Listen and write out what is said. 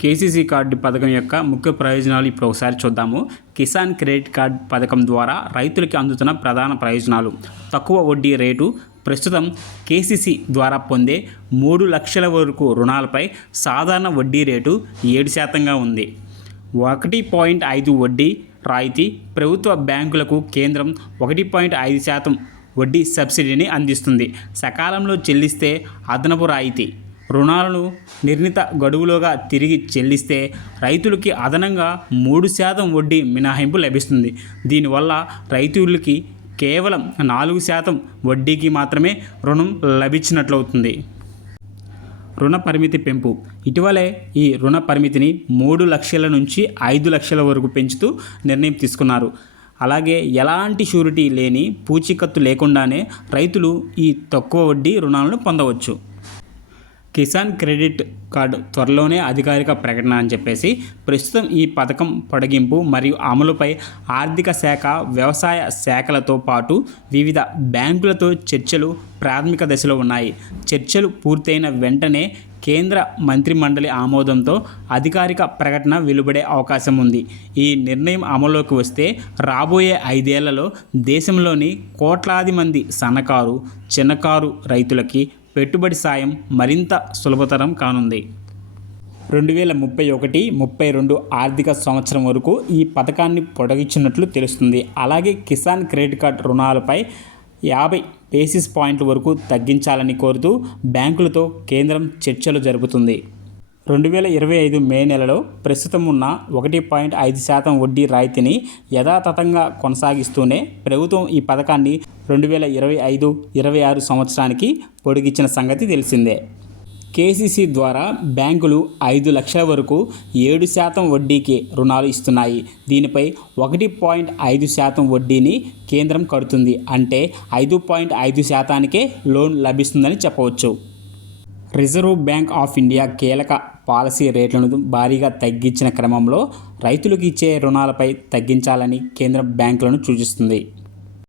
KCC card పథకం యొక్క ముఖ్య ప్రయోజనాలు ఇప్పుడు ఒకసారి చూద్దాము. కిసాన్ క్రెడిట్ కార్డ్ పథకం ద్వారా రైతులకి అందుతున్న ప్రధాన ప్రయోజనాలు. తక్కువ వడ్డీ రేటు. ప్రస్తుతం కేసీసీ ద్వారా పొందే 3 లక్షల వరకు రుణాలపై సాధారణ వడ్డీ రేటు 7% ఉంది. 1.5 వడ్డీ రాయితీ. ప్రభుత్వ బ్యాంకులకు కేంద్రం 1.5% వడ్డీ సబ్సిడీని అందిస్తుంది. సకాలంలో చెల్లిస్తే అదనపు రాయితీ. రుణాలను నిర్ణీత గడువులోగా తిరిగి చెల్లిస్తే రైతులకి అదనంగా 3% వడ్డీ మినహాయింపు లభిస్తుంది. దీనివల్ల రైతులకి కేవలం 4% వడ్డీకి మాత్రమే రుణం లభించినట్లవుతుంది. రుణ పరిమితి పెంపు. ఇటీవలే ఈ రుణ పరిమితిని 3 లక్షల నుంచి 5 లక్షల వరకు పెంచుతూ నిర్ణయం తీసుకున్నారు. అలాగే ఎలాంటి షూరిటీ లేని, పూచీకత్తు లేకుండానే రైతులు ఈ తక్కువ వడ్డీ రుణాలను పొందవచ్చు. కిసాన్ క్రెడిట్ కార్డు త్వరలోనే అధికారిక ప్రకటన అని చెప్పేసి ప్రస్తుతం ఈ పథకం పొడిగింపు మరియు అమలుపై ఆర్థిక శాఖ, వ్యవసాయ శాఖలతో పాటు వివిధ బ్యాంకులతో చర్చలు ప్రాథమిక దశలో ఉన్నాయి. చర్చలు పూర్తయిన వెంటనే కేంద్ర మంత్రిమండలి ఆమోదంతో అధికారిక ప్రకటన వెలువడే అవకాశం ఉంది. ఈ నిర్ణయం అమల్లోకి వస్తే రాబోయే 5 ఏళ్లలో దేశంలోని కోట్లాది మంది సన్నకారు, చిన్నకారు రైతులకి పెట్టుబడి సాయం మరింత సులభతరం కానుంది. 2031-32 ఆర్థిక సంవత్సరం వరకు ఈ పథకాన్ని పొడిగించినట్లు తెలుస్తుంది. అలాగే కిసాన్ క్రెడిట్ కార్డ్ రుణాలపై 50 బేసిస్ పాయింట్ల వరకు తగ్గించాలని కోరుతూ బ్యాంకులతో కేంద్రం చర్చలు జరుపుతుంది. 2025 మే నెలలో ప్రస్తుతం ఉన్న 1.5% వడ్డీ రాయితీని యథాతథంగా కొనసాగిస్తూనే ప్రభుత్వం ఈ పథకాన్ని 2025-26 సంవత్సరానికి పొడిగించిన సంగతి తెలిసిందే. కేసీసీ ద్వారా బ్యాంకులు 5 లక్షల వరకు 7% వడ్డీకి రుణాలు ఇస్తున్నాయి. దీనిపై 1.5% వడ్డీని కేంద్రం కడుతుంది. అంటే 5.5%కే లోన్ లభిస్తుందని చెప్పవచ్చు. రిజర్వ్ బ్యాంక్ ఆఫ్ ఇండియా కీలక పాలసీ రేట్లను భారీగా తగ్గించిన క్రమంలో రైతులకు ఇచ్చే రుణాలపై తగ్గించాలని కేంద్ర బ్యాంకులను సూచిస్తుంది.